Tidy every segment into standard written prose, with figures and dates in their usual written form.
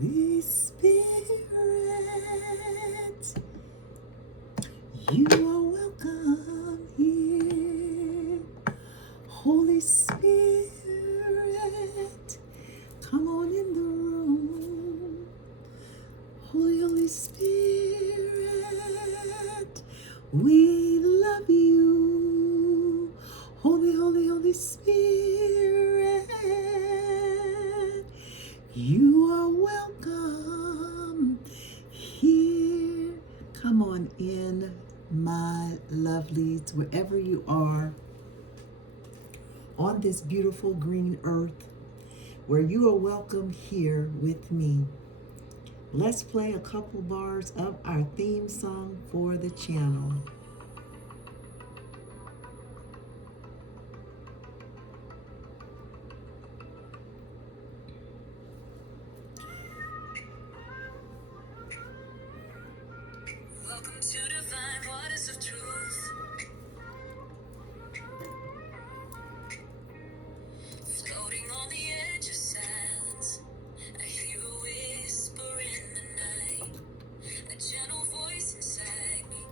Holy Spirit, you are welcome here. Holy Spirit, come on in the room. Holy Spirit, we love you. Holy Spirit, you are welcome here. Come on in, my lovelies, wherever you are on this beautiful green earth, where you are welcome here with me. Let's play a couple bars of our theme song for the channel. Welcome to Divine Waters of Truth, floating on the edge of silence. I hear a whisper in the night, a gentle voice inside me,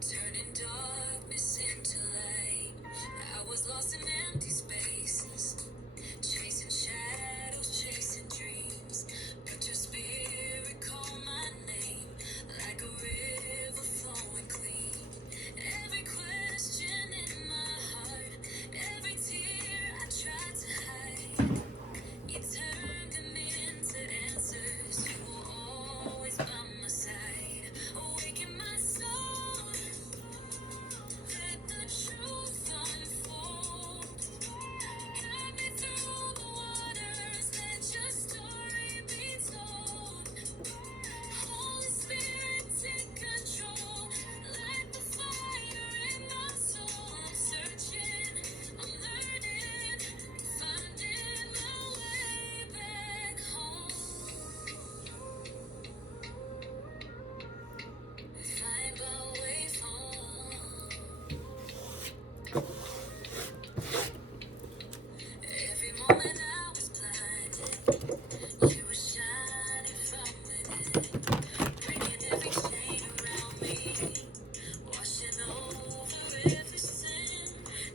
turning darkness into light. I was lost in empty spaces, chasing shadows, chasing dreams. But your spirit called my name, like a river flowing clean. Every question in my heart, every tear I tried to hide, you turned them into answers. You were always by my side, awaken my soul, let the truth unfold. Guide me through the waters, let your story be told. Holy Spirit, take control, light the fire in my soul. I'm searching, I'm learning, finding my way back home. Find my way home. Every moment I was blinded, you were shining from within, breaking every chain around me, washing over every sin.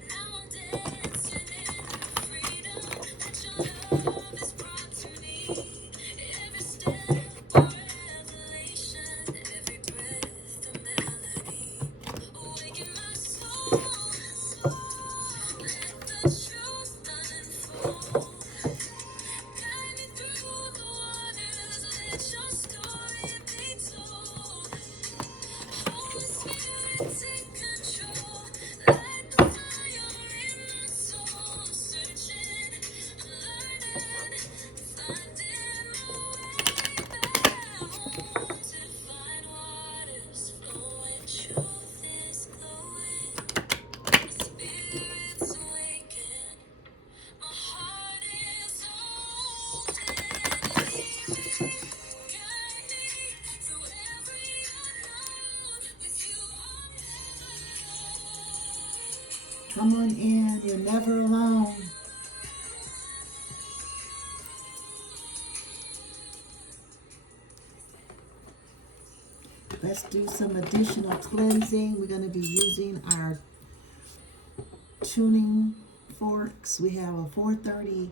Now I'm dancing in the freedom that your love has brought to me. Every step a revelation, every breath a melody. Awaken my soul, let the truth unfold. Guide me through the waters, let your story be told. Holy Spirit, take control, light the fire in my soul. I'm searching, learning, finding my way back home. Divine waters flowing, truth is glowing, spirit's awakened. My heart is open, guide me through every unknown. With you I'm never alone. Come on in, you're never alone. Let's do some additional cleansing. We're going to be using our tuning forks. We have a 430,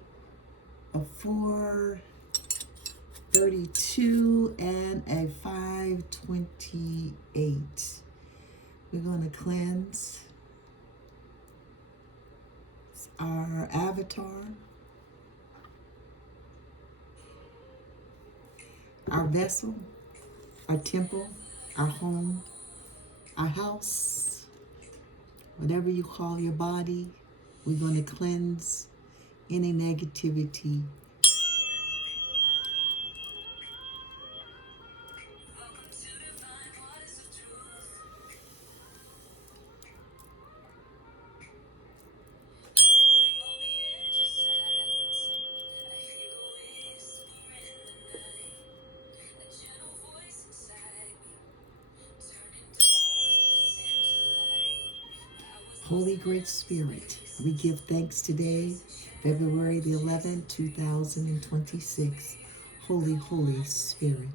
a 432, and a 528. We're going to cleanse our avatar, our vessel, our temple, our home, our house, whatever you call your body. We're going to cleanse any negativity. Welcome to Divine Waters of Truth. Floating on the edge of silence, I hear a whisper in the night, a gentle voice inside me, turning darkness into light. Holy Great Spirit, we give thanks today, February the 11th, 2026. Holy Spirit,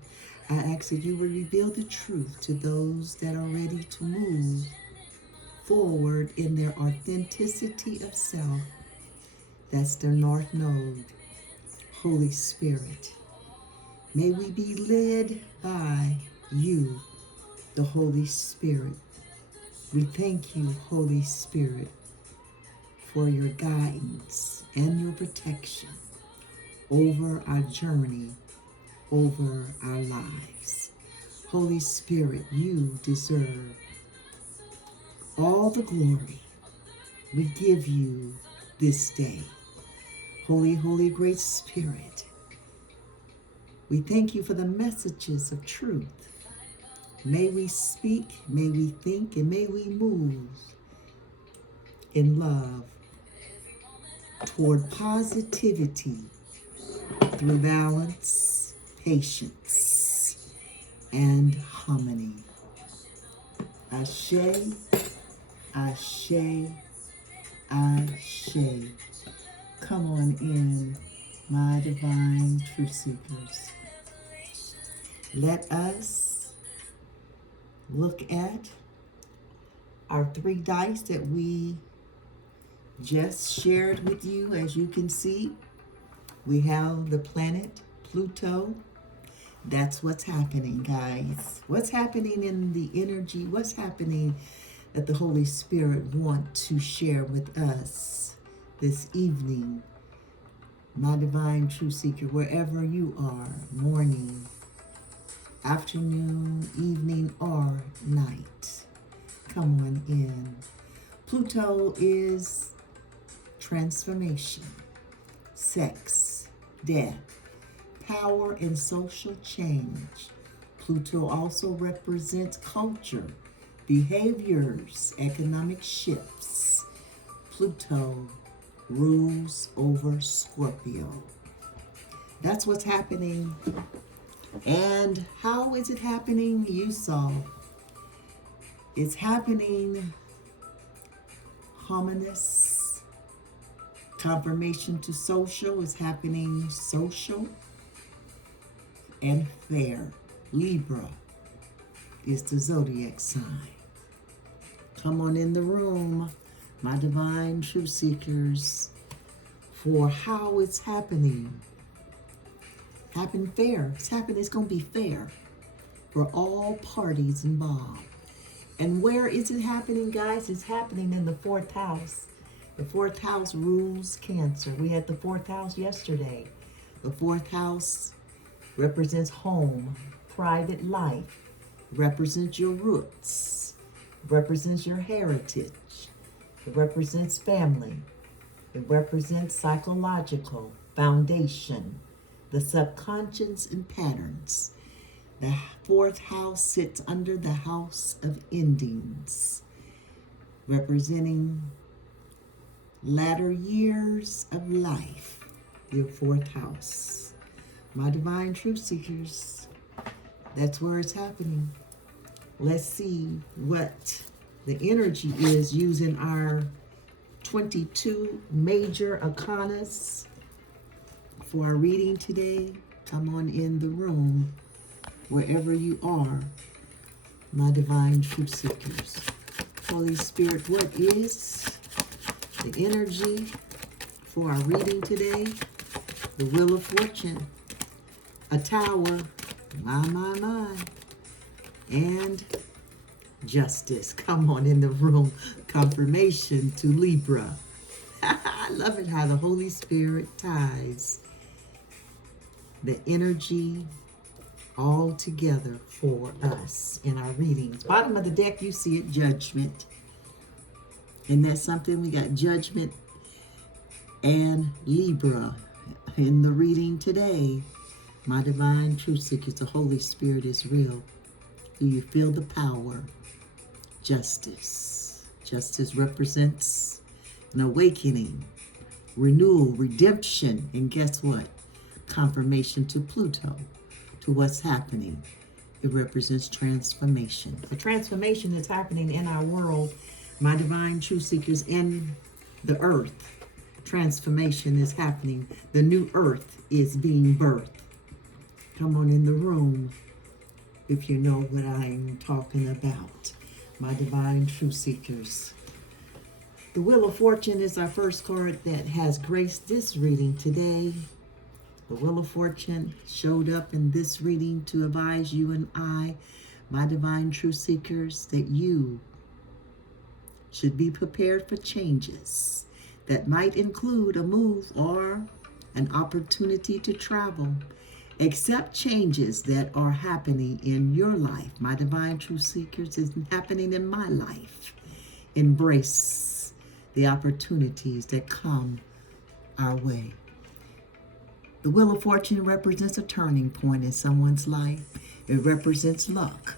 I ask that you will reveal the truth to those that are ready to move forward in their authenticity of self. That's their North Node. Holy Spirit, may we be led by you, the Holy Spirit. We thank you, Holy Spirit, for your guidance and your protection over our journey, over our lives. Holy Spirit, you deserve all the glory. We give you this day. Holy, great Spirit, we thank you for the messages of truth. May we speak, may we think, and may we move in love toward positivity through balance, patience, and harmony. Ashe, ashe, ashe. Come on in, my divine truth seekers. Let us look at our 3 dice that we just shared with you. As you can see, we have the planet Pluto. That's what's happening, guys. What's happening in the energy? What's happening that the Holy Spirit wants to share with us this evening? My divine truth seeker, wherever you are, morning, afternoon, evening, or night, come on in. Pluto is transformation, sex, death, power, and social change. Pluto also represents culture, behaviors, economic shifts. Pluto rules over Scorpio. That's what's happening. And how is it happening? You saw. It's happening harmonious. Confirmation to social is happening social and fair. Libra is the zodiac sign. Come on in the room, my divine truth seekers, for how it's happening. Happen fair. It's happening. It's going to be fair for all parties involved. And where is it happening, guys? It's happening in the 4th house. The 4th house rules Cancer. We had the 4th house yesterday. The 4th house represents home, private life, represents your roots, represents your heritage. It represents family. It represents psychological foundation, the subconscious and patterns. The 4th house sits under the house of endings, representing latter years of life, your 4th house. My divine truth seekers, that's where it's happening. Let's see what the energy is using our 22 major arcanas for our reading today. Come on in the room, wherever you are, my divine truth seekers. Holy Spirit, what is the energy for our reading today? The Wheel of Fortune, a Tower, my, and Justice. Come on in the room. Confirmation to Libra. I love it how the Holy Spirit ties the energy all together for us in our readings. Bottom of the deck, you see it, Judgment. And that's something, we got Judgment and Libra in the reading today. My divine truth seekers, the Holy Spirit is real. Do you feel the power? Justice. Justice represents an awakening, renewal, redemption, and guess what? Confirmation to Pluto, to what's happening. It represents transformation. The transformation that's happening in our world, my divine truth seekers, in the earth. Transformation is happening. The new earth is being birthed. Come on in the room if you know what I'm talking about. My divine truth seekers. The Wheel of Fortune is our first card that has graced this reading today. The Wheel of Fortune showed up in this reading to advise you and I, my divine truth seekers, that you should be prepared for changes that might include a move or an opportunity to travel. Accept changes that are happening in your life. My divine truth seekers, is happening in my life. Embrace the opportunities that come our way. The Wheel of Fortune represents a turning point in someone's life. It represents luck.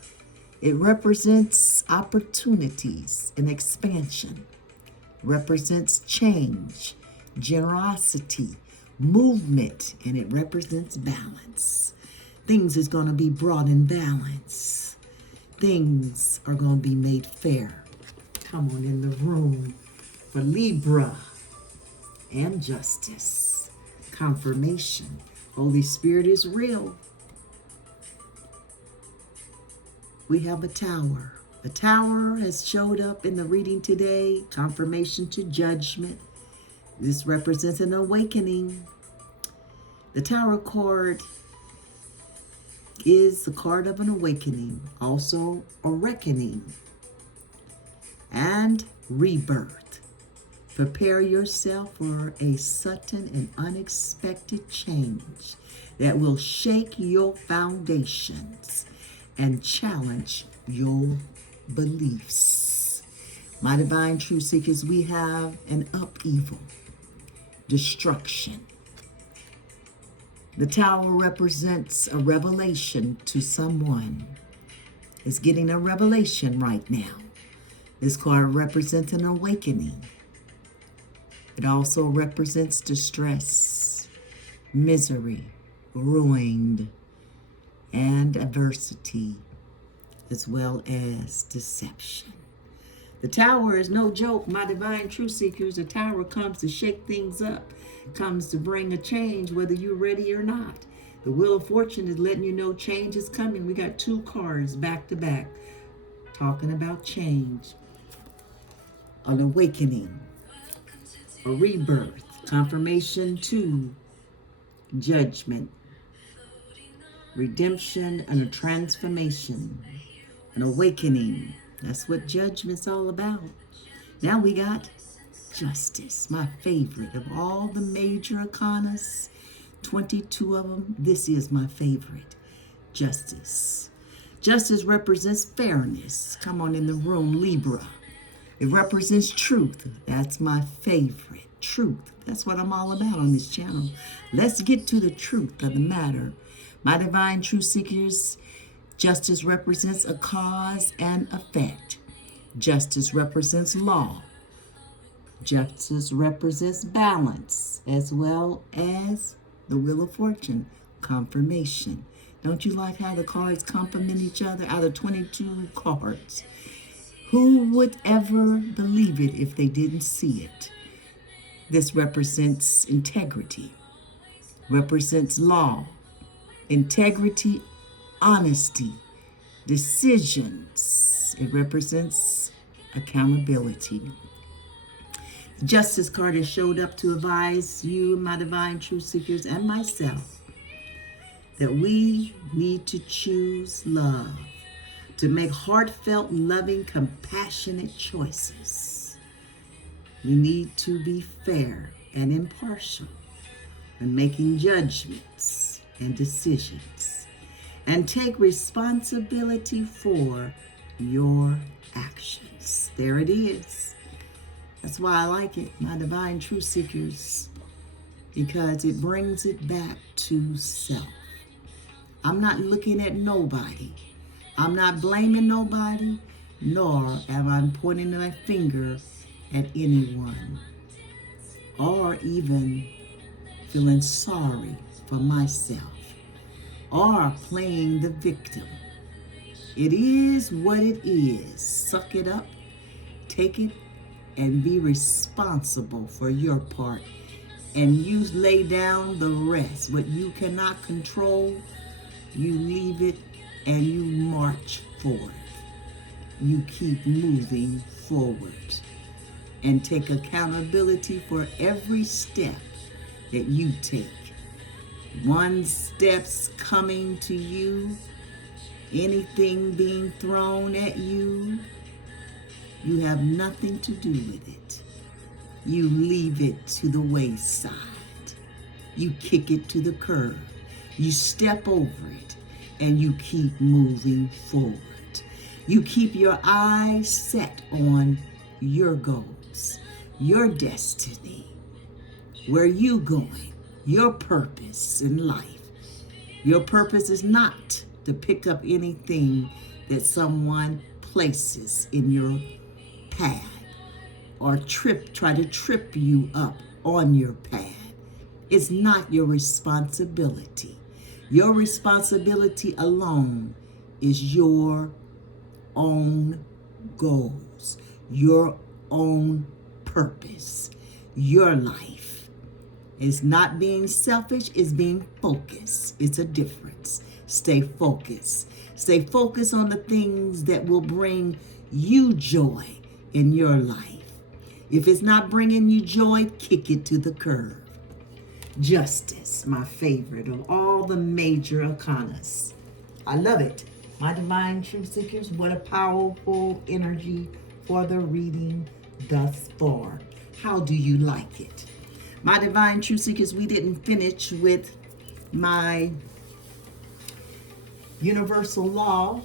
It represents opportunities and expansion. It represents change, generosity, movement, and it represents balance. Things is going to be brought in balance. Things are going to be made fair. Come on in the room for Libra and justice. Confirmation. Holy Spirit is real. We have a tower. The tower has showed up in the reading today. Confirmation to judgment. This represents an awakening. The tower card is the card of an awakening, also a reckoning and rebirth. Prepare yourself for a sudden and unexpected change that will shake your foundations and challenge your beliefs. My divine truth seekers, we have an upheaval, destruction. The tower represents a revelation to someone. Is getting a revelation right now. This card represents an awakening. It also represents distress, misery, ruined, and adversity, as well as deception. The tower is no joke, my divine truth seekers. The tower comes to shake things up, comes to bring a change whether you're ready or not. The Wheel of Fortune is letting you know change is coming. We got two cards back to back talking about change, an awakening, a rebirth, confirmation to judgment, redemption, and a transformation, an awakening. That's what judgment's all about. Now we got justice, my favorite of all the major arcanas, 22 of them. This is my favorite, justice. Justice represents fairness. Come on in the room, Libra. It represents truth. That's my favorite, truth. That's what I'm all about on this channel. Let's get to the truth of the matter. My divine truth seekers, justice represents a cause and effect. Justice represents law. Justice represents balance, as well as the Wheel of Fortune, confirmation. Don't you like how the cards complement each other out of 22 cards? Who would ever believe it if they didn't see it? This represents integrity, represents law, integrity, honesty, decisions. It represents accountability. The Justice card has showed up to advise you, my divine truth seekers, and myself that we need to choose love, to make heartfelt, loving, compassionate choices. We need to be fair and impartial in making judgments and decisions, and take responsibility for your actions. There it is. That's why I like it, my divine truth seekers, because it brings it back to self. I'm not looking at nobody. I'm not blaming nobody, nor am I pointing my finger at anyone, or even feeling sorry for myself, or playing the victim. It is what it is. Suck it up, take it, and be responsible for your part. And you lay down the rest. What you cannot control, You leave it and you march forward. You keep moving forward and take accountability for every step that you take. One step's coming to you, anything being thrown at you, you have nothing to do with it. You leave it to the wayside. You kick it to the curb. You step over it and you keep moving forward. You keep your eyes set on your goals, your destiny, where you going, your purpose in life. Your purpose is not to pick up anything that someone places in your path or try to trip you up on your path. It's not your responsibility. Your responsibility alone is your own goals, your own purpose, your life. It's not being selfish, it's being focused. It's a difference. Stay focused. Stay focused on the things that will bring you joy in your life. If it's not bringing you joy, kick it to the curb. Justice, my favorite of all the major arcanas. I love it. My divine truth seekers, what a powerful energy for the reading thus far. How do you like it? My divine truth seekers, we didn't finish with my universal law.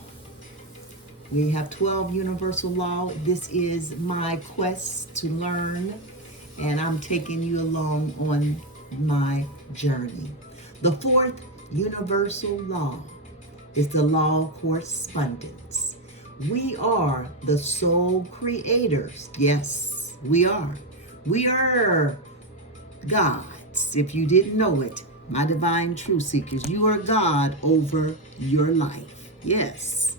We have 12 universal law. This is my quest to learn, and I'm taking you along on my journey. The fourth universal law is the law of correspondence. We are the soul creators. Yes, we are. We are gods. If you didn't know it, my divine truth seekers, you are God over your life. Yes,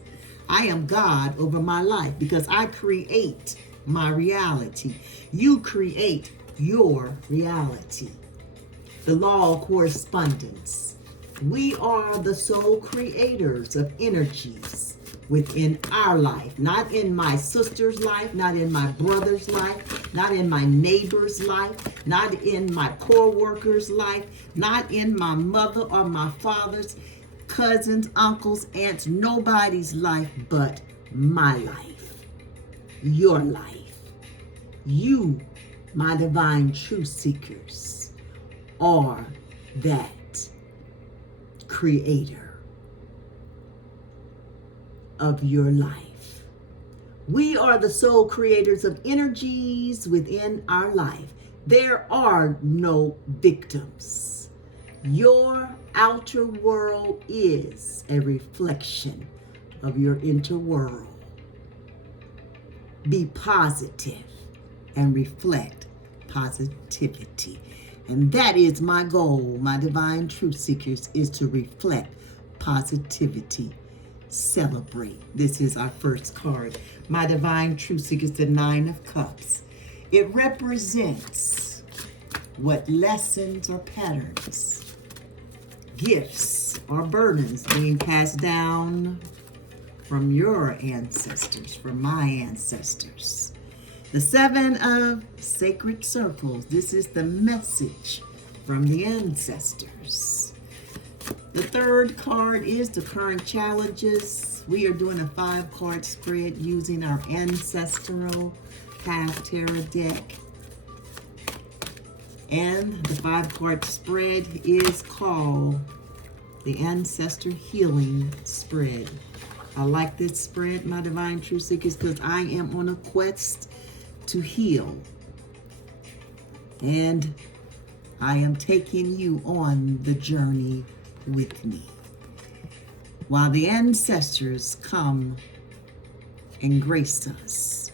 I am God over my life because I create my reality. You create your reality. The law of correspondence. We are the sole creators of energies within our life, not in my sister's life, not in my brother's life, not in my neighbor's life, not in my co-worker's life, not in my mother or my father's, cousins, uncles, aunts, nobody's life but my life, your life. You, my divine truth seekers, are that creator of your life. We are the sole creators of energies within our life. There are no victims. Your outer world is a reflection of your inner world. Be positive and reflect positivity. And that is my goal, my divine truth seekers, is to reflect positivity. Celebrate. This is our first card. My divine truth seekers, the Nine of Cups. It represents what lessons or patterns, gifts or burdens being passed down from your ancestors, from my ancestors. The Seven of Sacred Circles. This is the message from the ancestors. The third card is the current challenges. We are doing a 5-card spread using our ancestral path tarot deck. And the 5-card spread is called the Ancestor Healing Spread. I like this spread, my divine truth seekers, because I am on a quest to heal. And I am taking you on the journey with me. While the ancestors come and grace us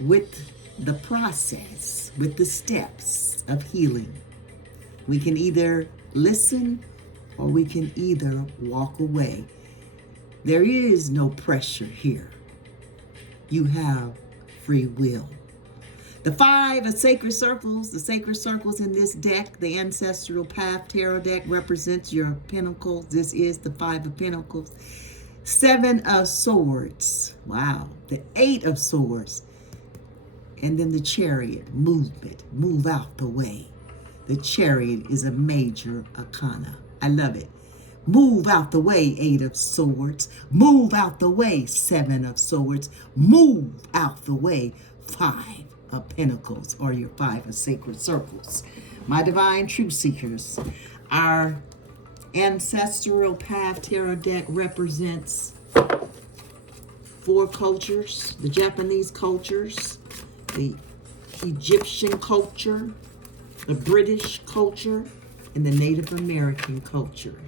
with the process, with the steps of healing. We can either listen or we can either walk away. There is no pressure here. You have free will. The five of sacred circles, the sacred circles in this deck, the ancestral path tarot deck represents your pentacles. This is the five of pentacles. Seven of swords. Wow. The eight of swords. And then the chariot, movement, move out the way. The chariot is a major arcana. I love it. Move out the way, eight of swords. Move out the way, seven of swords. Move out the way, five of pentacles, or your five of sacred circles. My divine truth seekers, our ancestral path tarot deck represents four cultures: the Japanese cultures, the Egyptian culture, the British culture, and the Native American culture.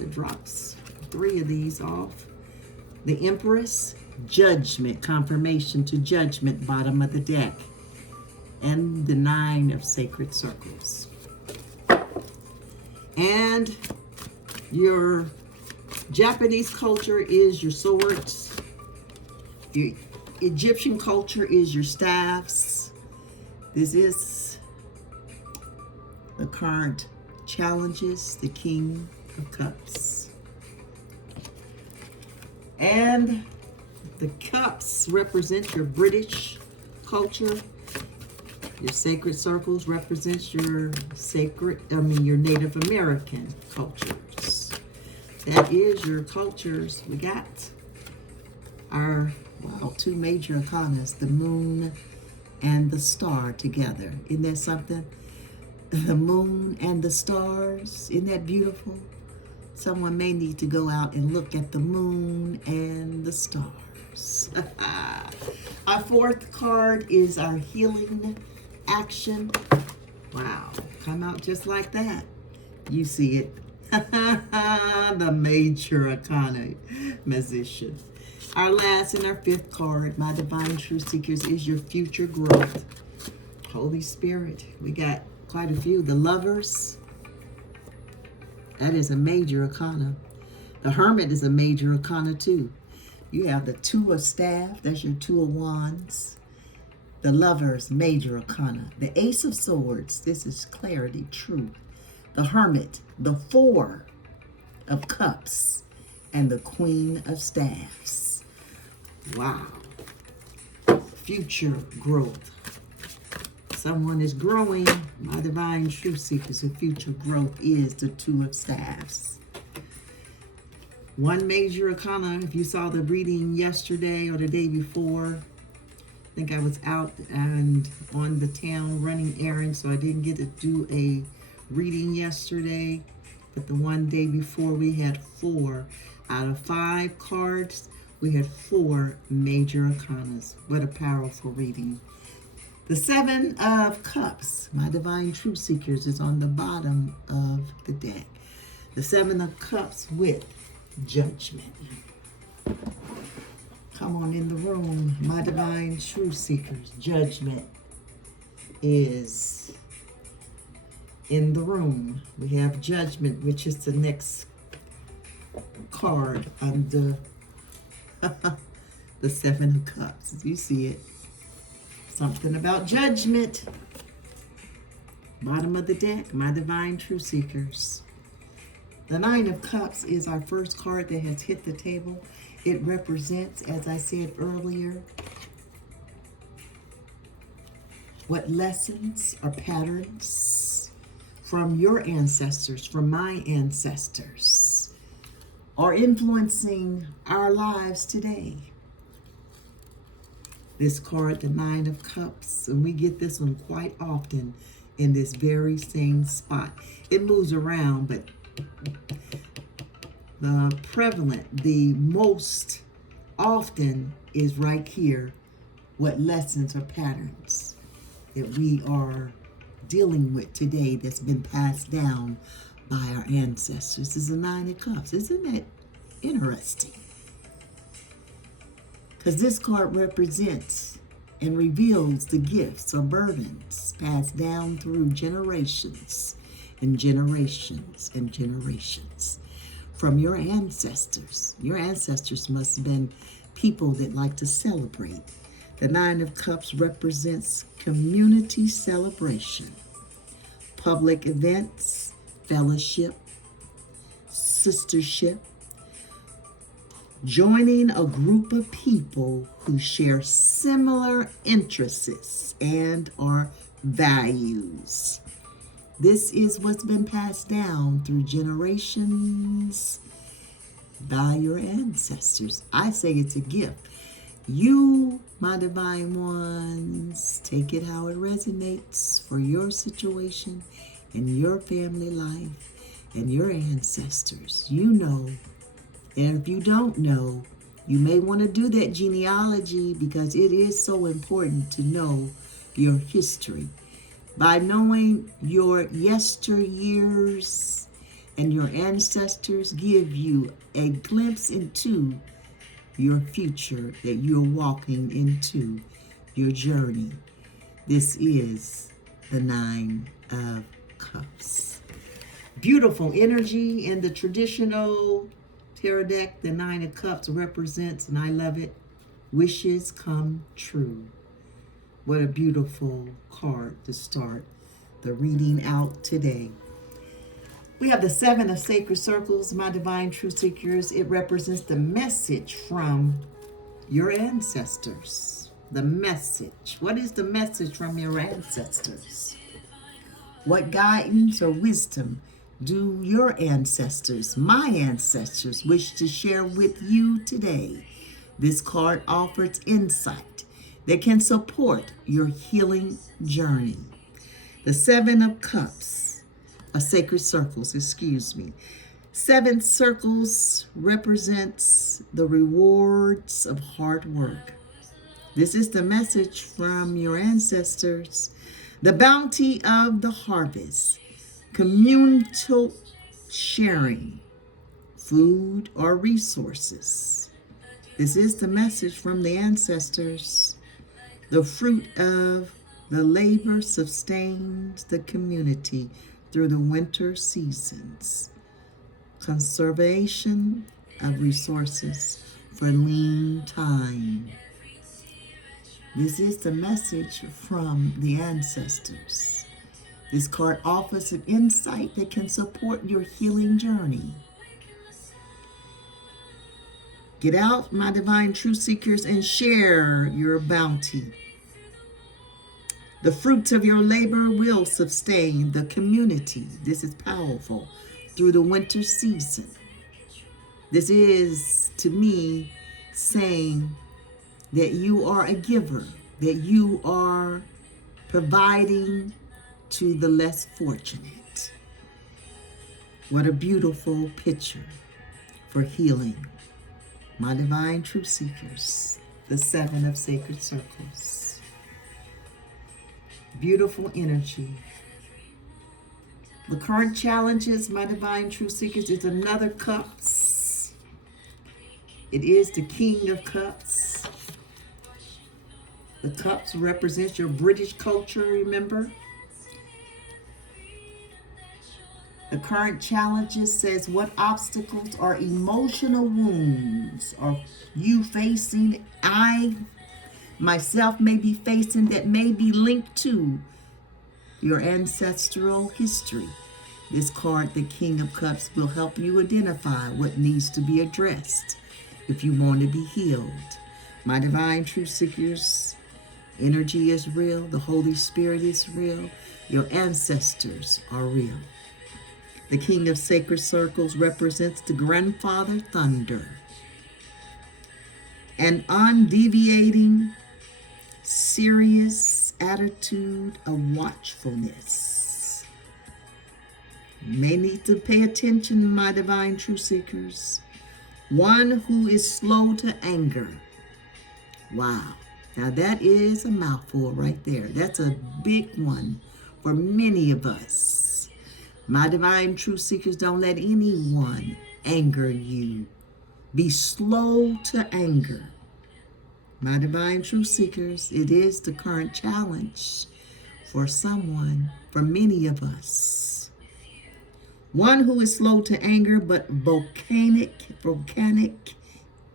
It drops three of these off. The Empress, judgment, confirmation to judgment, bottom of the deck. And the nine of sacred circles. And your Japanese culture is your swords. Your Egyptian culture is your staffs. This is the current challenges, the King of Cups. And the cups represent your British culture. Your sacred circles represents your your Native American cultures. That is your cultures. We got our, two major arcanas, the moon and the star together. Isn't that something? The moon and the stars. Isn't that beautiful? Someone may need to go out and look at the moon and the stars. Our fourth card is our healing action. Wow, come out just like that. You see it. The major arcana, musician. Our last and our fifth card, my divine truth seekers, is your future growth. Holy Spirit. We got quite a few. The Lovers. That is a major arcana. The Hermit is a major arcana too. You have the Two of Staff. That's your Two of Wands. The Lovers, major arcana. The Ace of Swords. This is clarity, truth. The Hermit. The Four of Cups. And the Queen of Staffs. Wow. Future growth. Someone is growing. My divine truth seekers, the future growth is the Two of Staffs. One major arcana, if you saw the reading yesterday or the day before, I think I was out and on the town running errands, so I didn't get to do a reading yesterday. But the one day before, we had 4 out of 5 cards. We had 4 major arcanas. What a powerful reading. The Seven of Cups, my divine truth seekers, is on the bottom of the deck. The Seven of Cups with judgment. Come on in the room, my divine truth seekers. Judgment is in the room. We have judgment, which is the next card under the Seven of Cups. You see it. Something about judgment. Bottom of the deck, my divine truth seekers. The Nine of Cups is our first card that has hit the table. It represents, as I said earlier, what lessons or patterns from your ancestors, from my ancestors, are influencing our lives today. This card, the Nine of Cups, and we get this one quite often in this very same spot. It moves around, but the prevalent, the most often is right here. What lessons or patterns that we are dealing with today that's been passed down by our ancestors. This is the Nine of Cups. Isn't that interesting? Because this card represents and reveals the gifts or burdens passed down through generations and generations and generations from your ancestors. Your ancestors must have been people that like to celebrate, The Nine of Cups represents community celebration, public events, fellowship, sistership, joining a group of people who share similar interests and or values. This is what's been passed down through generations by your ancestors. I say it's a gift. You, my divine ones, take it how it resonates for your situation and your family life and your ancestors. You know. And if you don't know, you may want to do that genealogy because it is so important to know your history. By knowing your yesteryears and your ancestors give you a glimpse into your future that you're walking into, your journey. This is the Nine of Cups. Beautiful energy in the traditional tarot deck. The Nine of Cups represents, and I love it, wishes come true. What a beautiful card to start the reading out today. We have the Seven of Sacred Circles, my divine truth seekers. It represents the message from your ancestors. The message. What is the message from your ancestors? What guidance or wisdom do your ancestors, my ancestors, wish to share with you today? This card offers insight that can support your healing journey. The Seven of Cups, sacred circles, excuse me. Seven circles represents the rewards of hard work. This is the message from your ancestors. The bounty of the harvest, communal sharing, food or resources. This is the message from the ancestors. The fruit of the labor sustains the community through the winter seasons. Conservation of resources for lean time. This is the message from the ancestors. This card offers an insight that can support your healing journey. Get out, my divine truth seekers, and share your bounty. The fruits of your labor will sustain the community. This is powerful. Through the winter season. This is, to me, saying that you are a giver, that you are providing to the less fortunate. What a beautiful picture for healing. My divine truth seekers, the Seven of Sacred Circles. Beautiful energy. The current challenges, my divine truth seekers, is another cups. It is the King of Cups. The cups represent your British culture, remember? The current challenges says, what obstacles or emotional wounds are you facing? I, myself, may be facing that may be linked to your ancestral history. This card, the King of Cups, will help you identify what needs to be addressed if you want to be healed. My divine truth seekers, energy is real. The Holy Spirit is real. Your ancestors are real. The King of Sacred Circles represents the Grandfather Thunder. An undeviating, serious attitude of watchfulness. You may need to pay attention, my divine truth seekers. One who is slow to anger. Wow. Now that is a mouthful right there. That's a big one for many of us. My divine truth seekers, don't let anyone anger you. Be slow to anger. My divine truth seekers, it is the current challenge for someone, for many of us. One who is slow to anger, but volcanic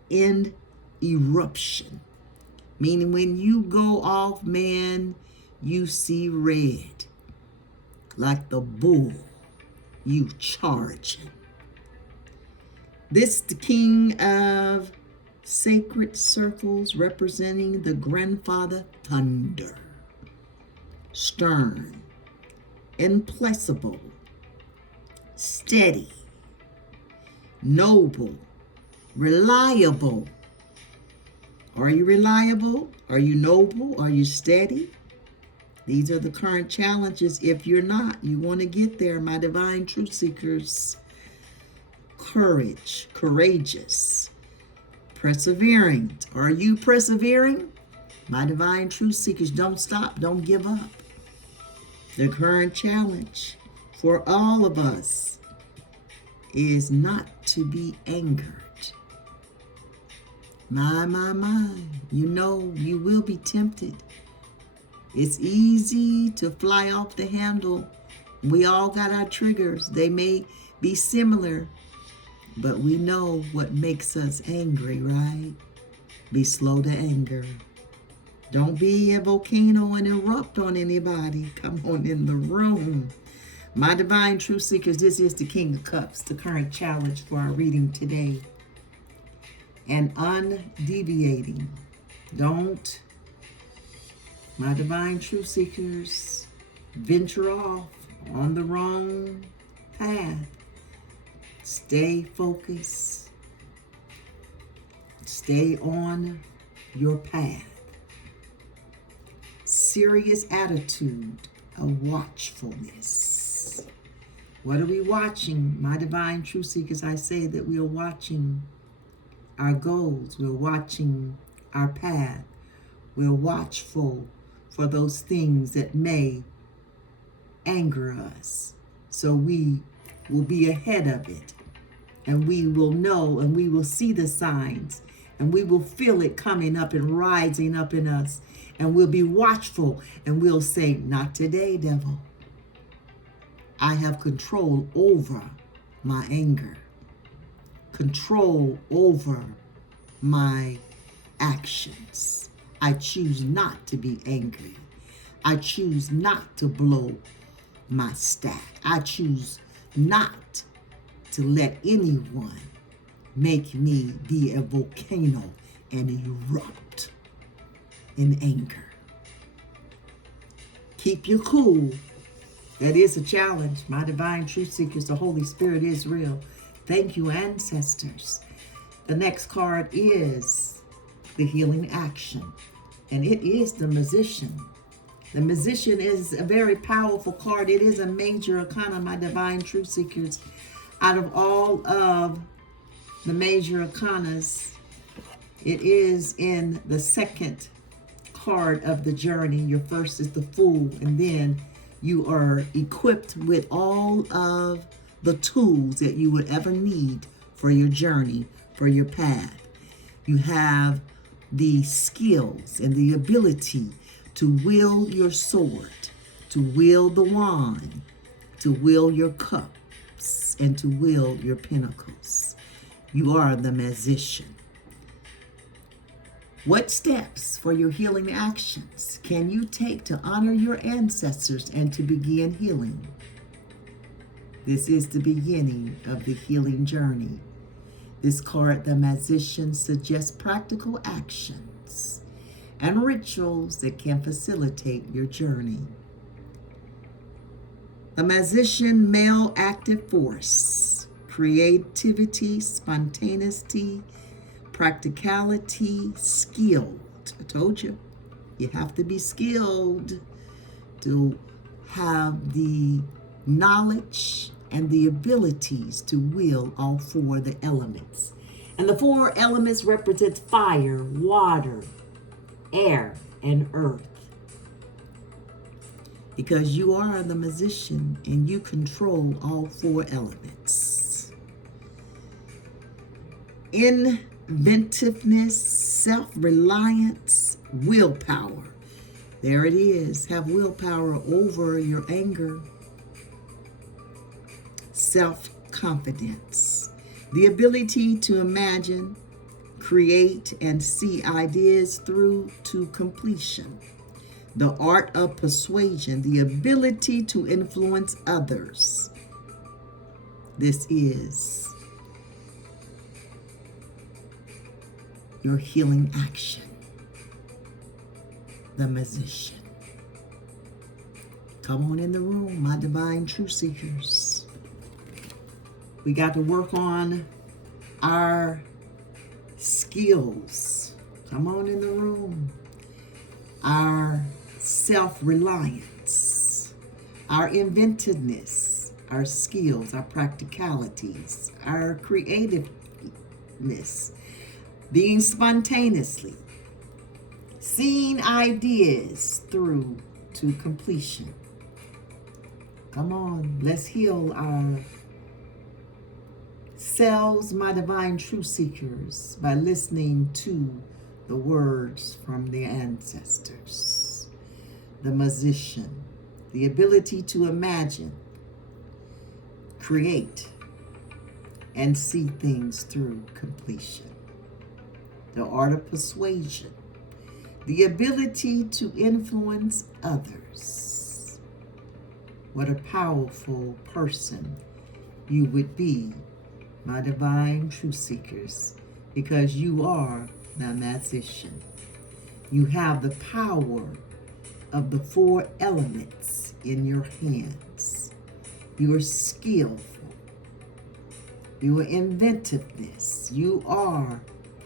in eruption. Meaning when you go off, man, you see red. Like the bull, you charging. This the king of sacred circles representing the grandfather thunder. Stern, inflexible, steady, noble, reliable. Are you reliable? Are you noble? Are you steady? These are the current challenges. If you're not, you want to get there, my divine truth seekers. Courage, courageous, persevering. Are you persevering? My divine truth seekers, don't stop, don't give up. The current challenge for all of us is not to be angered. My. You know, you will be tempted. It's easy to fly off the handle. We all got our triggers. They may be similar, but we know what makes us angry, right? Be slow to anger. Don't be a volcano and erupt on anybody. Come on in the room. My divine truth seekers, this is the King of Cups, the current challenge for our reading today. And undeviating. Don't, my divine truth seekers, venture off on the wrong path. Stay focused. Stay on your path. Serious attitude of watchfulness. What are we watching? My divine truth seekers, I say that we are watching our goals. We're watching our path. We're watchful for those things that may anger us. So we will be ahead of it. And we will know and we will see the signs. And we will feel it coming up and rising up in us. And we'll be watchful. And we'll say, not today, devil. I have control over my anger. Control over my actions. I choose not to be angry. I choose not to blow my stack. I choose not to let anyone make me be a volcano and erupt in anger. Keep your cool. That is a challenge. My divine truth seekers, the Holy Spirit is real. Thank you, ancestors. The next card is the healing action, and it is the Magician. The Magician is a very powerful card. It is a major arcana, my divine truth seekers. Out of all of the major arcanas, it is in the second card of the journey. Your first is the Fool, and then you are equipped with all of the tools that you would ever need for your journey, for your path. You have the skills and the ability to wield your sword, to wield the wand, to wield your cups, and to wield your pentacles. You are the Magician. What steps for your healing actions can you take to honor your ancestors and to begin healing? This is the beginning of the healing journey. This card, the Magician, suggests practical actions and rituals that can facilitate your journey. The Magician, male active force, creativity, spontaneity, practicality, skilled. I told you, you have to be skilled to have the knowledge and the abilities to wield all four of the elements. And the four elements represent fire, water, air, and earth. Because you are the Magician and you control all four elements. Inventiveness, self-reliance, willpower. There it is. Have willpower over your anger. Self-confidence. The ability to imagine, create and see ideas through to completion. The art of persuasion, the ability to influence others. This is your healing action. The Musician. Come on in the room, my divine truth seekers. We got to work on our skills. Come on in the room. Our self-reliance, our inventiveness, our skills, our practicalities, our creativeness, being spontaneously, seeing ideas through to completion. Come on, let's heal our selves, my divine truth seekers, by listening to the words from the ancestors. The Musician, the ability to imagine, create, and see things through completion. The art of persuasion, the ability to influence others. What a powerful person you would be, my divine truth seekers, because you are the Musician. You have the power of the 4 elements in your hands. You are skillful. You are inventiveness. You are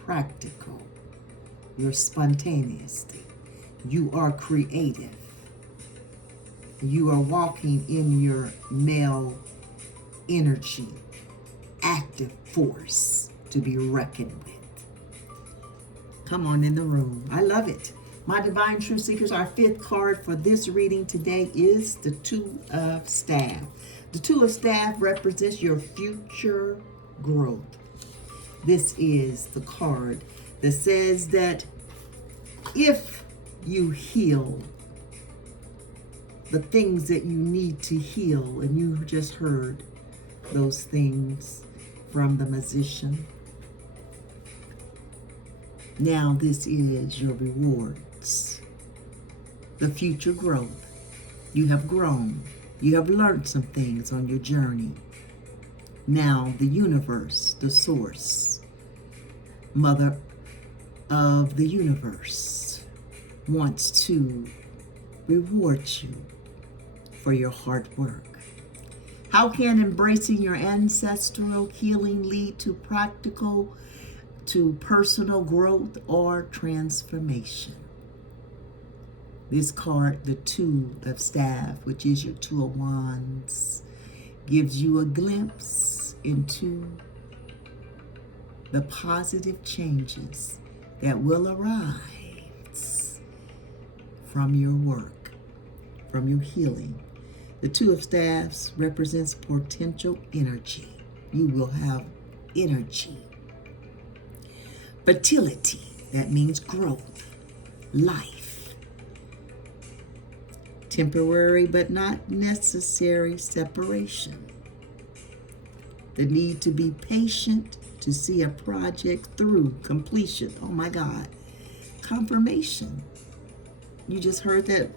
practical. You're spontaneous. You are creative. You are walking in your male energy, active force to be reckoned with. Come on in the room. I love it. My divine truth seekers, our 5th card for this reading today is the 2 of Staff. The 2 of Staff represents your future growth. This is the card that says that if you heal the things that you need to heal, and you just heard those things from the Musician, now this is your rewards. The future growth. You have grown. You have learned some things on your journey. Now the universe, the source, mother of the universe, wants to reward you for your hard work. How can embracing your ancestral healing lead to personal growth or transformation? This card, the 2 of Staff, which is your 2 of Wands, gives you a glimpse into the positive changes that will arise from your work, from your healing. The 2 of Staffs represents potential energy. You will have energy. Fertility, that means growth, life. Temporary but not necessary separation. The need to be patient to see a project through completion. Oh my God. Confirmation. You just heard that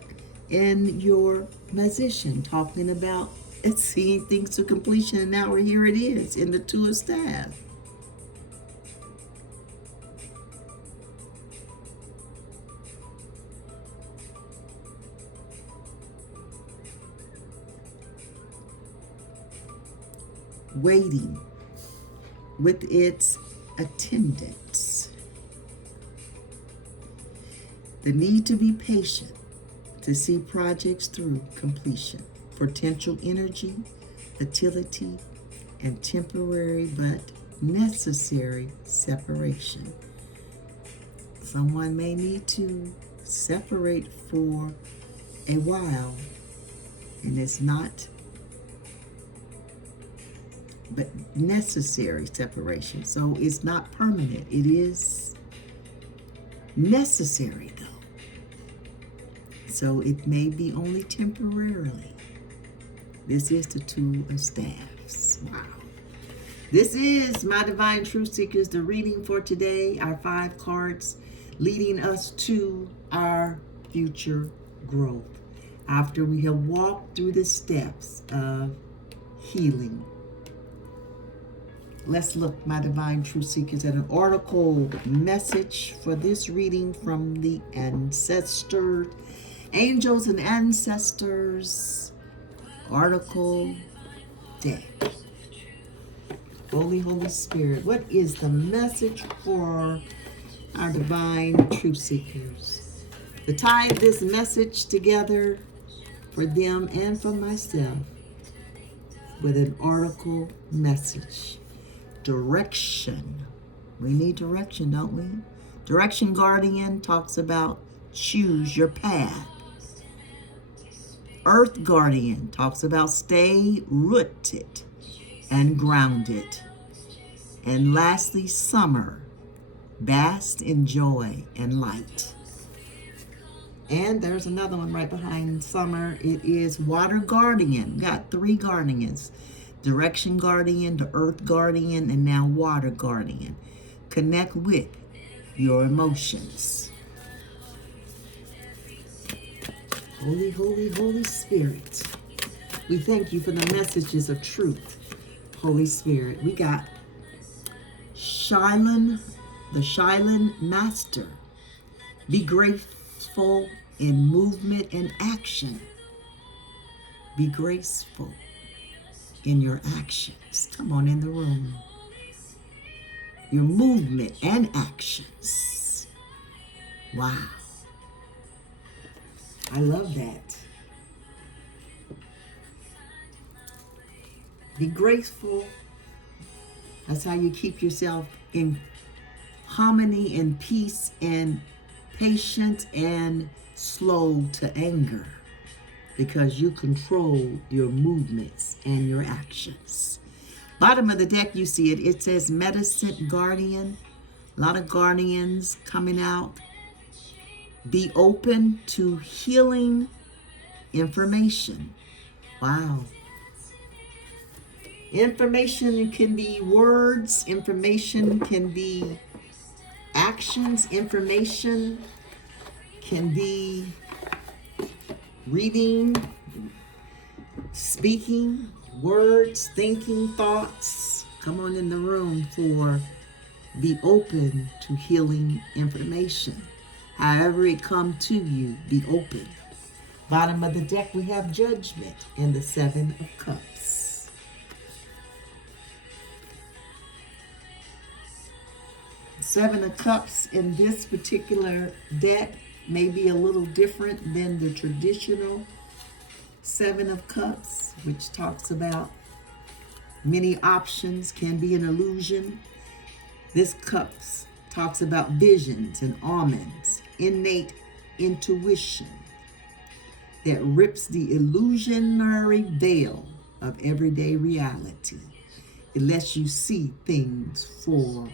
in your Musician, talking about seeing things to completion, and now here it is in the 2 of Staff. Waiting with its attendants. The need to be patient to see projects through completion. Potential energy, fertility, and temporary but necessary separation. Someone may need to separate for a while, and it's not but necessary separation. So it's not permanent. It is necessary though. So it may be only temporarily. This is the 2 of Staffs. Wow. This is My Divine Truth Seekers, the reading for today, our 5 cards leading us to our future growth after we have walked through the steps of healing. Let's look, my Divine Truth Seekers, at an oracle message for this reading from the ancestors, angels and ancestors, oracle deck. Holy Spirit, what is the message for our Divine Truth Seekers? To tie this message together for them and for myself with an oracle message. Direction. We need direction, don't we? Direction Guardian talks about choose your path. Earth Guardian talks about stay rooted and grounded. And lastly, Summer, bask in joy and light. And there's another one right behind Summer. It is Water Guardian. Got 3 guardians. Direction Guardian, the Earth Guardian, and now Water Guardian. Connect with your emotions. Holy Spirit. We thank you for the messages of truth, Holy Spirit. We got Shylin, the Shylin Master. Be graceful in movement and action. Be graceful in your actions. Come on in the room. Your movement and actions. Wow. I love that. Be graceful. That's how you keep yourself in harmony and peace and patience and slow to anger, because you control your movements and your actions. Bottom of the deck, you see it. It says Medicine Guardian. A lot of guardians coming out. Be open to healing information. Wow. Information can be words. Information can be actions. Information can be reading, speaking, words, thinking, thoughts. Come on in the room for be open to healing information. However it come to you, be open. Bottom of the deck, we have Judgment and the 7 of Cups. Seven of Cups in this particular deck may be a little different than the traditional 7 of Cups, which talks about many options, can be an illusion. This Cups talks about visions and omens, innate intuition that rips the illusionary veil of everyday reality. It lets you see things for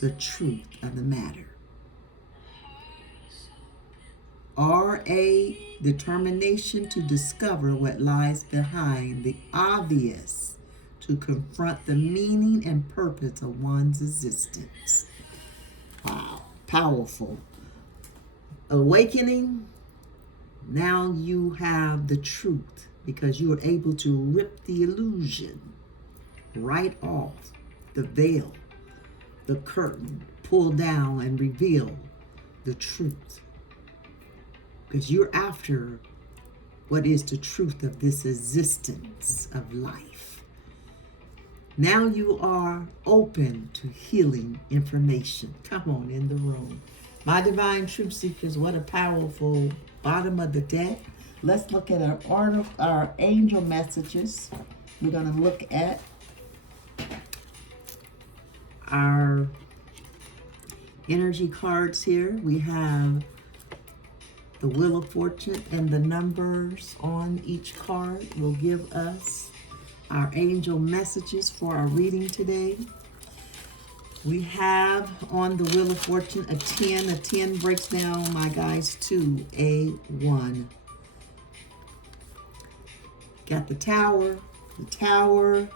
the truth of the matter. Or a determination to discover what lies behind the obvious, to confront the meaning and purpose of one's existence. Wow, powerful. Awakening, now you have the truth because you are able to rip the illusion right off, the veil, the curtain, pull down and reveal the truth. Because you're after what is the truth of this existence of life. Now you are open to healing information. Come on in the room. My Divine Truth Seekers, what a powerful bottom of the deck. Let's look at our angel messages. We're going to look at our energy cards here. We have the Wheel of Fortune, and the numbers on each card will give us our angel messages for our reading today. We have on the Wheel of Fortune a 10. A 10 breaks down, my guys, to a 1. Got the Tower. The Tower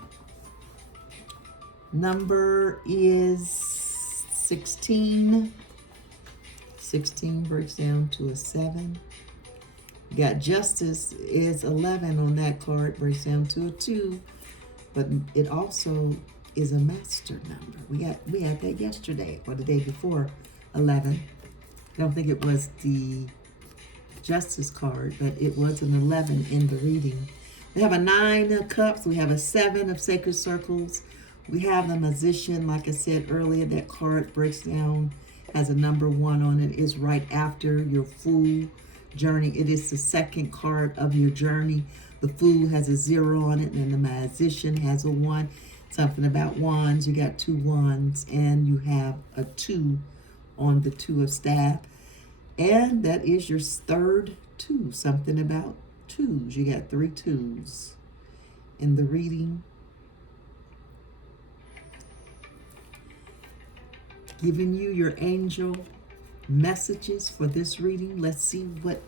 Number is 16. 16 breaks down to a 7. You got justice is 11 on that card, breaks down to a 2. But it also is a master number. We had that yesterday or the day before, 11. I don't think it was the justice card, but it was an 11 in the reading. We have a 9 of cups. We have a 7 of sacred circles. We have the magician, like I said earlier, that card breaks down, has a number 1 on it, is right after your Fool journey. It is the second card of your journey. The Fool has a 0 on it, and the magician has a 1. Something about wands. You got 2 wands, and you have a 2 on the 2 of staff. And that is your third 2. Something about 2s. You got 3 2s in the reading. Giving you your angel messages for this reading. Let's see what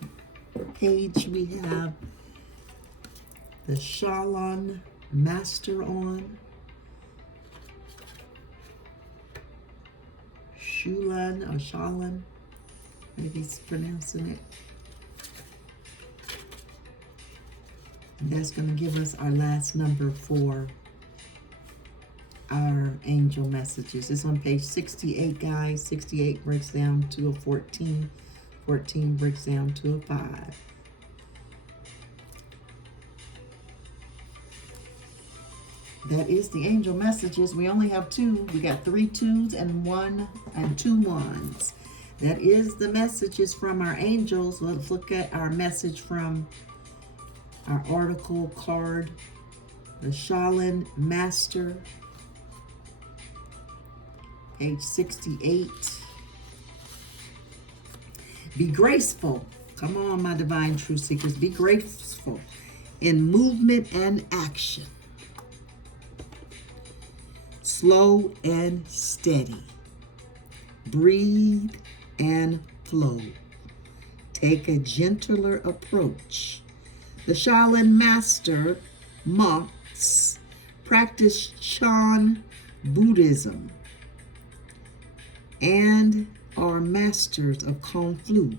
page we have the Shalon Master on. Shulan or Shalon, maybe he's pronouncing it. And that's going to give us our last number for our angel messages. It's on page 68, guys. 68 breaks down to a 14. 14 breaks down to a 5. That is the angel messages. We only have 2. We got 3 2s and 1 and 2 1s. That is the messages from our angels. Let's look at our message from our oracle card, the Shalon Master, page 68. Be graceful. Come on, my divine truth seekers. Be graceful in movement and action. Slow and steady. Breathe and flow. Take a gentler approach. The Shaolin Master monks practice Chan Buddhism and are masters of Kung Fu,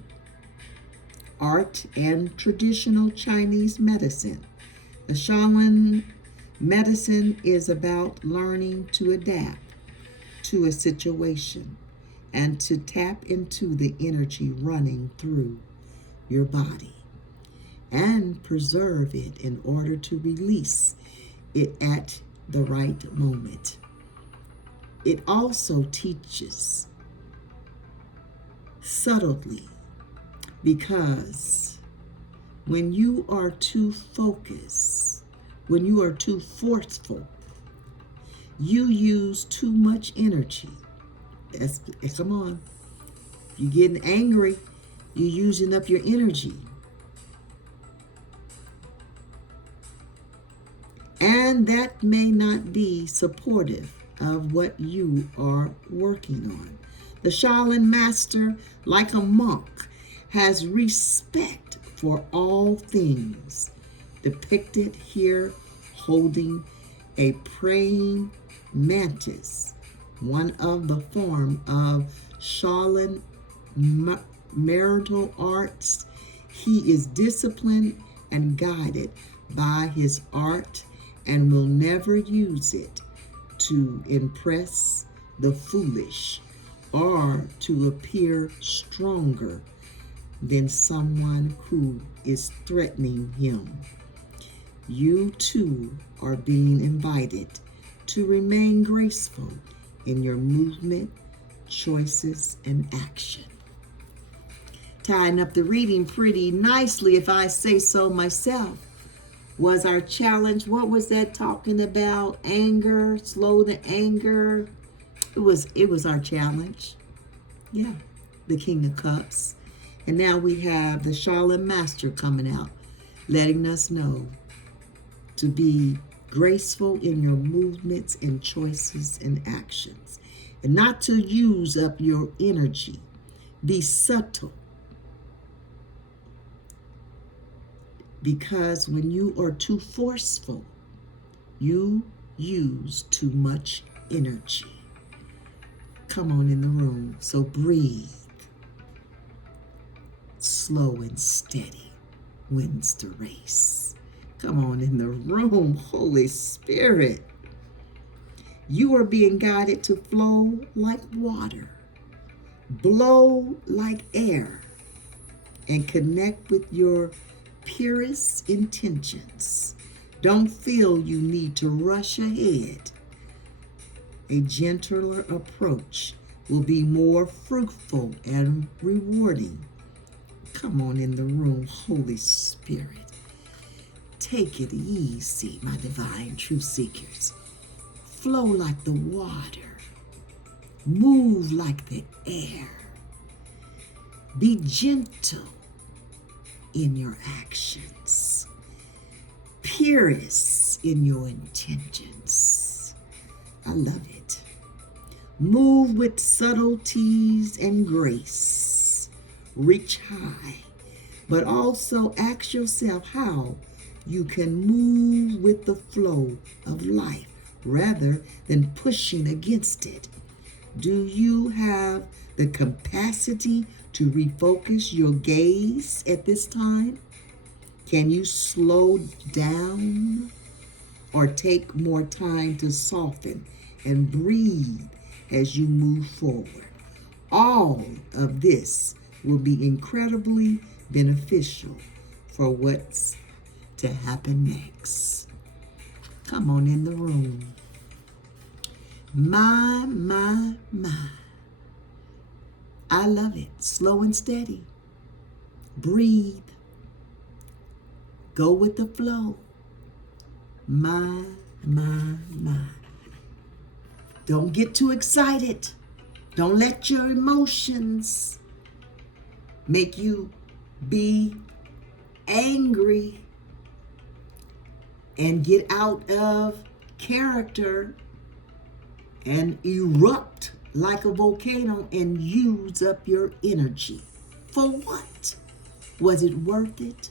art, and traditional Chinese medicine. The Shaolin medicine is about learning to adapt to a situation and to tap into the energy running through your body and preserve it in order to release it at the right moment. It also teaches subtly, because when you are too focused, when you are too forceful, you use too much energy. Come on. You're getting angry, you're using up your energy. And that may not be supportive of what you are working on. The Shaolin Master, like a monk, has respect for all things, depicted here holding a praying mantis, one of the form of Shaolin marital arts. He is disciplined and guided by his art and will never use it to impress the foolish or to appear stronger than someone who is threatening him. You too are being invited to remain graceful in your movement, choices, and action. Tying up the reading pretty nicely, if I say so myself, was our challenge. What was that talking about? Anger, slow the anger. It was our challenge. Yeah, the King of Cups. And now we have the Shaolin Master coming out, letting us know to be graceful in your movements and choices and actions, and not to use up your energy. Be subtle, because when you are too forceful, you use too much energy. Come on in the room. So breathe. Slow and steady wins the race. Come on in the room, Holy Spirit. You are being guided to flow like water, blow like air, and connect with your purest intentions. Don't feel you need to rush ahead. A gentler approach will be more fruitful and rewarding. Come on in the room, Holy Spirit. Take it easy, my divine truth seekers. Flow like the water. Move like the air. Be gentle in your actions. Purest in your intentions. I love it. Move with subtleties and grace. Reach high, but also ask yourself how you can move with the flow of life rather than pushing against it. Do you have the capacity to refocus your gaze at this time? Can you slow down or take more time to soften and breathe as you move forward? All of this will be incredibly beneficial for what's to happen next. Come on in the room. My. I love it. Slow and steady. Breathe. Go with the flow. My. Don't get too excited. Don't let your emotions make you be angry and get out of character and erupt like a volcano and use up your energy. For what? Was it worth it?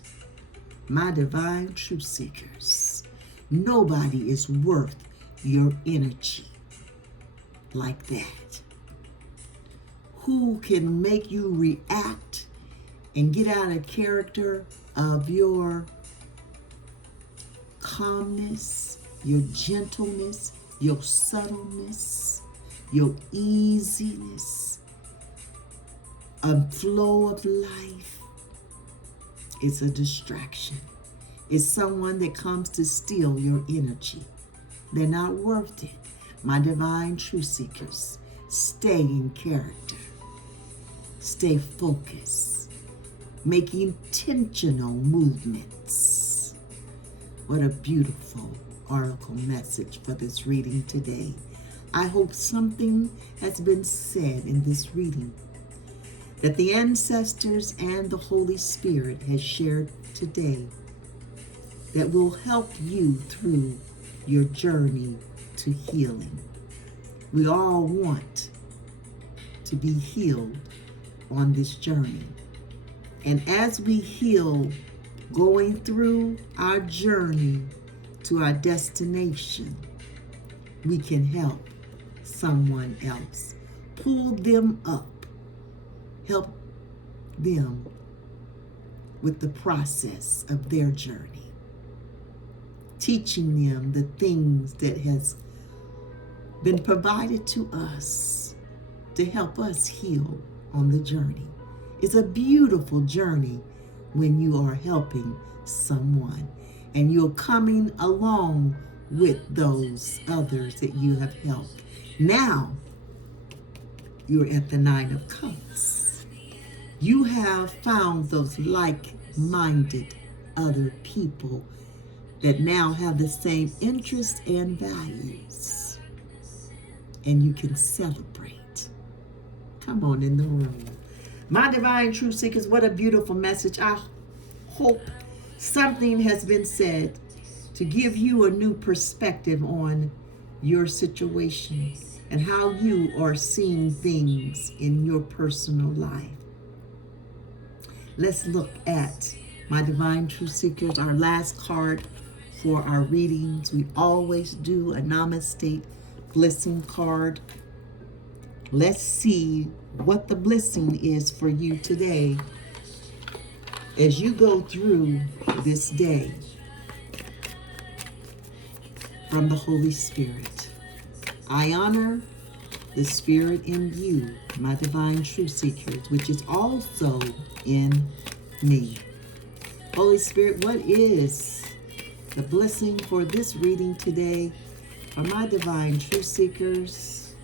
My divine truth seekers, nobody is worth your energy like that. Who can make you react and get out of character of your calmness, your gentleness, your subtleness, your easiness, a flow of life? It's a distraction. It's someone that comes to steal your energy. They're not worth it. My divine truth seekers, stay in character. Stay focused. Make intentional movements. What a beautiful oracle message for this reading today. I hope something has been said in this reading that the ancestors and the Holy Spirit has shared today that will help you through your journey to healing. We all want to be healed on this journey. And as we heal, going through our journey to our destination, we can help someone else. Pull them up. Help them with the process of their journey. Teaching them the things that has been provided to us to help us heal on the journey. It's a beautiful journey when you are helping someone and you're coming along with those others that you have helped. Now, you're at the Nine of Cups. You have found those like-minded other people that now have the same interests and values. And you can celebrate. Come on in the room. My divine truth seekers, what a beautiful message. I hope something has been said to give you a new perspective on your situation and how you are seeing things in your personal life. Let's look at, my divine truth seekers, our last card for our readings. We always do a namaste blessing card. Let's see what the blessing is for you today as you go through this day from the Holy Spirit. I honor the Spirit in you, my divine truth seekers, which is also in me. Holy Spirit, what is the blessing for this reading today for my divine truth seekers?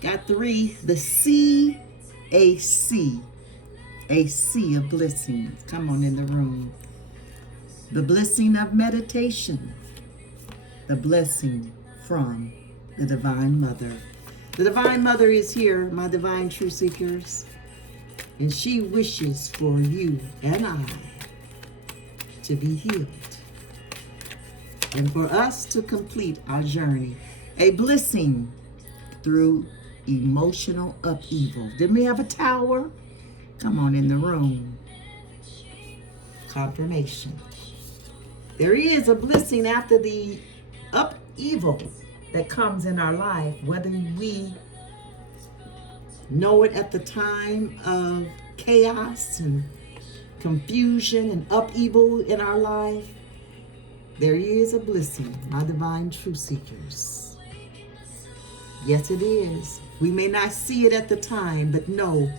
Got 3. The C, a sea of blessings. Come on in the room. The blessing of meditation. The blessing from the Divine Mother. The Divine Mother is here, my divine truth seekers, and she wishes for you and I to be healed and for us to complete our journey. A blessing through emotional upheaval. Didn't we have a tower? Come on in the room. Confirmation. There is a blessing after the upheaval that comes in our life, whether we know it at the time of chaos and confusion and upheaval in our life. There is a blessing, my divine truth seekers. Yes, it is. We may not see it at the time, but no.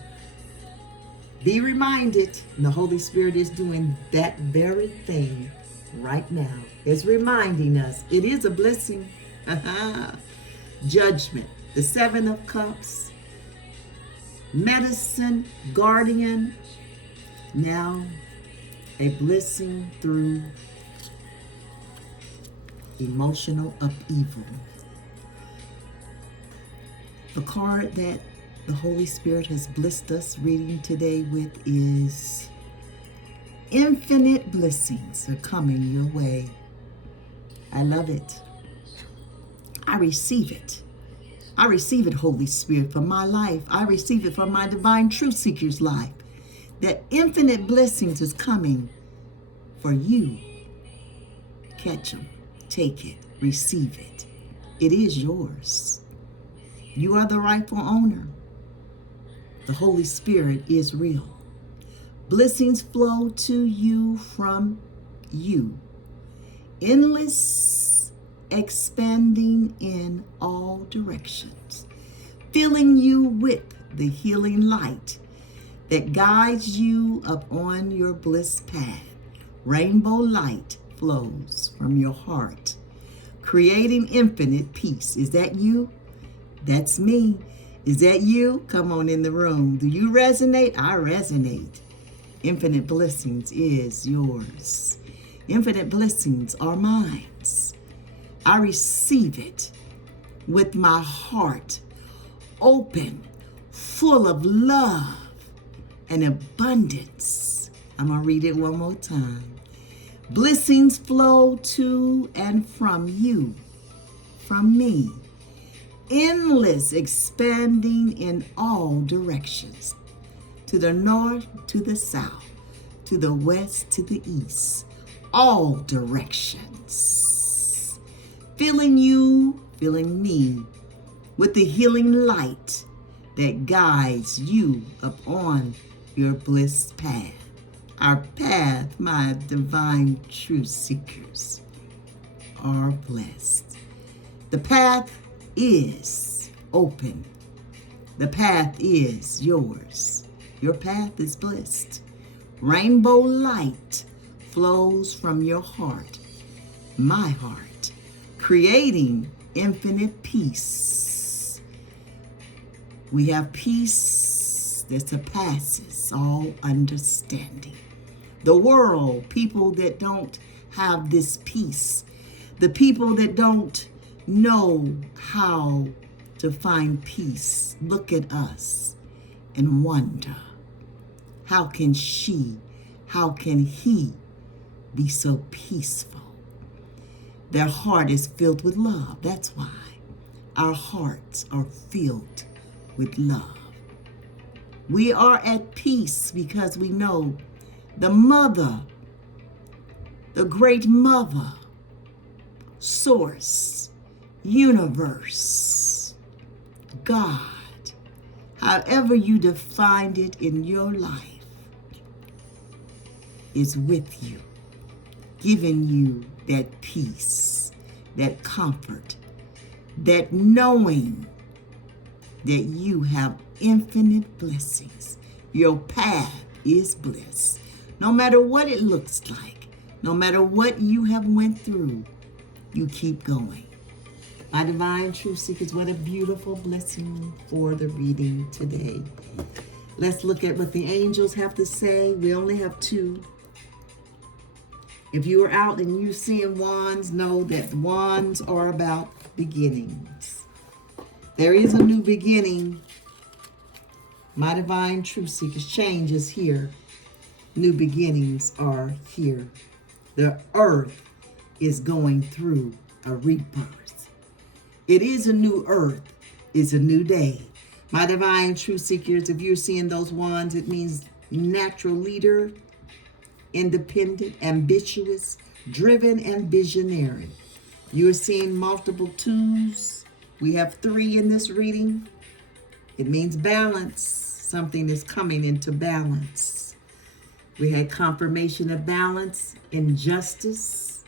Be reminded, the Holy Spirit is doing that very thing right now. It's reminding us it is a blessing. Judgment, the 7 of Cups, medicine, guardian, now a blessing through emotional upheaval. The card that the Holy Spirit has blessed us reading today with is infinite blessings are coming your way. I love it. I receive it. I receive it, Holy Spirit, for my life. I receive it for my divine truth seeker's life. That infinite blessings is coming for you. Catch them, take it, receive it. It is yours. You are the rightful owner. The Holy Spirit is real. Blessings flow to you from you. Endless, expanding in all directions. Filling you with the healing light that guides you up on your bliss path. Rainbow light flows from your heart, creating infinite peace. Is that you? That's me. Is that you? Come on in the room. Do you resonate? I resonate. Infinite blessings is yours. Infinite blessings are mine. I receive it with my heart open, full of love and abundance. I'm going to read it one more time. Blessings flow to and from you, from me. Endless, expanding in all directions. To the north, to the south, to the west, to the east. All directions. Filling you, filling me with the healing light that guides you upon your bliss path. Our path, my divine truth seekers, are blessed. The path is open. The path is yours. Your path is blessed. Rainbow light flows from your heart, my heart, creating infinite peace. We have peace that surpasses all understanding. The world, people that don't have this peace, the people that don't know how to find peace, look at us and wonder, how can she, how can he be so peaceful? Their heart is filled with love. That's why our hearts are filled with love. We are at peace because we know the mother, the great mother, source, universe, God, however you defined it in your life, is with you, giving you that peace, that comfort, that knowing that you have infinite blessings. Your path is bliss. No matter what it looks like, no matter what you have went through, you keep going. My divine truth seekers, what a beautiful blessing for the reading today. Let's look at what the angels have to say. We only have two. If you are out and you're seeing wands, know that wands are about beginnings. There is a new beginning. My divine truth seekers, change is here. New beginnings are here. The earth is going through a rebirth. It is a new earth. It's a new day. My divine truth seekers, if you're seeing those wands, it means natural leader, independent, ambitious, driven, and visionary. You're seeing multiple twos. We have 3 in this reading. It means balance. Something is coming into balance. We had confirmation of balance in justice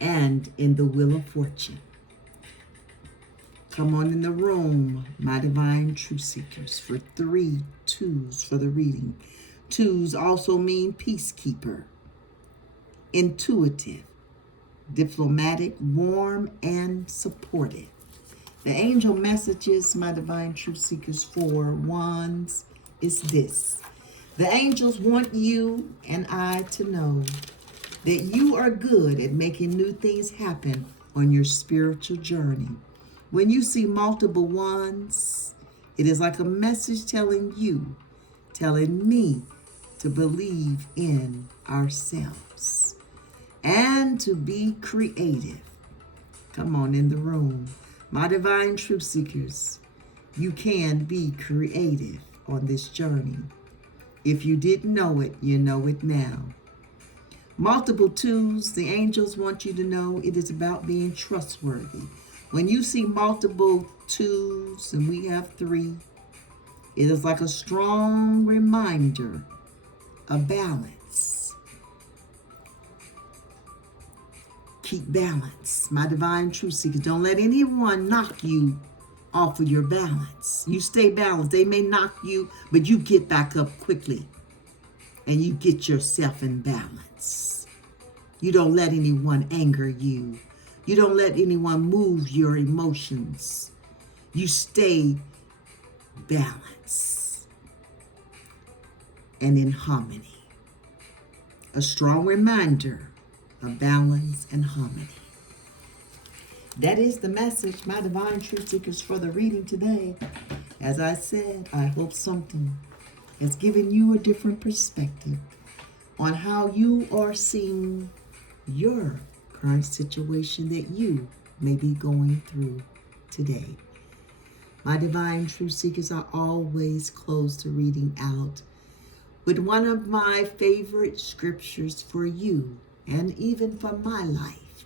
and in the wheel of fortune. Come on in the room, my divine truth seekers, for 3 twos for the reading. Twos also mean peacekeeper, intuitive, diplomatic, warm, and supportive. The angel messages, my divine truth seekers, for wands is this. The angels want you and I to know that you are good at making new things happen on your spiritual journey. When you see multiple wands, it is like a message telling me to believe in ourselves and to be creative. Come on in the room. My divine truth seekers, you can be creative on this journey. If you didn't know it, you know it now. Multiple twos, the angels want you to know it is about being trustworthy. When you see multiple twos, and we have 3, it is like a strong reminder of balance. Keep balance. My divine truth seekers, don't let anyone knock you off of your balance. You stay balanced. They may knock you, but you get back up quickly and you get yourself in balance. You don't let anyone anger you. You don't let anyone move your emotions. You stay balanced and in harmony. A strong reminder of balance and harmony. That is the message, my divine truth seekers, for the reading today. As I said, I hope something has given you a different perspective on how you are seeing your current situation that you may be going through today. My divine truth seekers, are always close to reading out with one of my favorite scriptures for you and even for my life.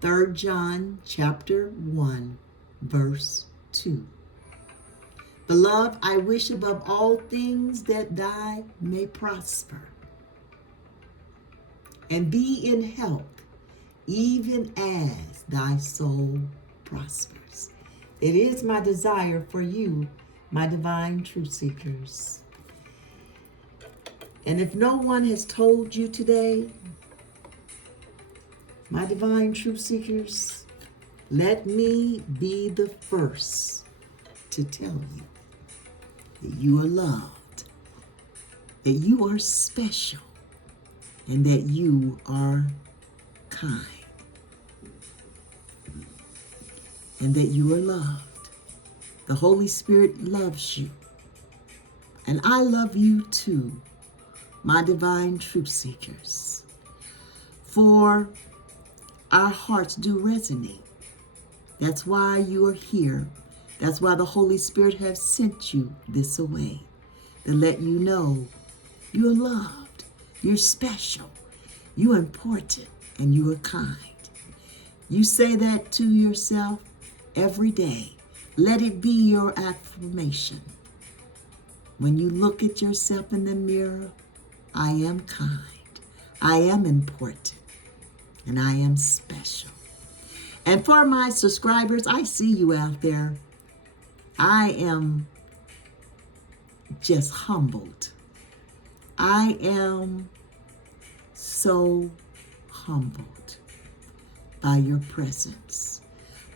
3 John chapter 1, verse 2. Beloved, I wish above all things that thou may prosper and be in health, even as thy soul prospers. It is my desire for you, my divine truth seekers. And if no one has told you today, my divine truth seekers, let me be the first to tell you that you are loved, that you are special, and that you are kind, and that you are loved. The Holy Spirit loves you, and I love you too, my divine truth seekers. For our hearts do resonate. That's why you are here. That's why the Holy Spirit has sent you this away, to let you know you're loved, you're special, you're important, and you are kind. You say that to yourself every day. Let it be your affirmation. When you look at yourself in the mirror, I am kind, I am important, and I am special. And for my subscribers, I see you out there. I am just humbled. I am so humbled by your presence.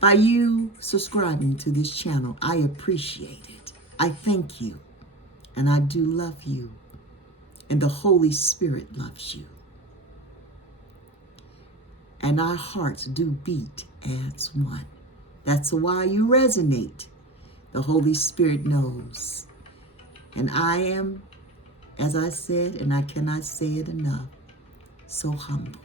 By you subscribing to this channel, I appreciate it. I thank you, and I do love you, and the Holy Spirit loves you. And our hearts do beat as one. That's why you resonate. The Holy Spirit knows. And I am, as I said, and I cannot say it enough, so humbled.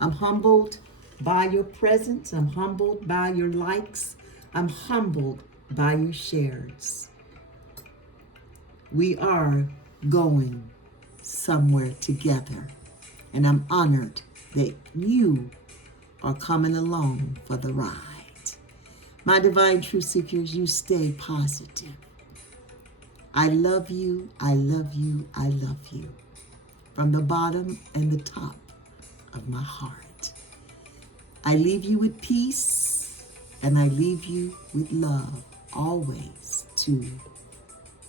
I'm humbled by your presence. I'm humbled by your likes. I'm humbled by your shares. We are going somewhere together. And I'm honored that you are coming along for the ride. My divine truth seekers, you stay positive. I love you, I love you, I love you. From the bottom and the top of my heart. I leave you with peace, and I leave you with love, always to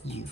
you.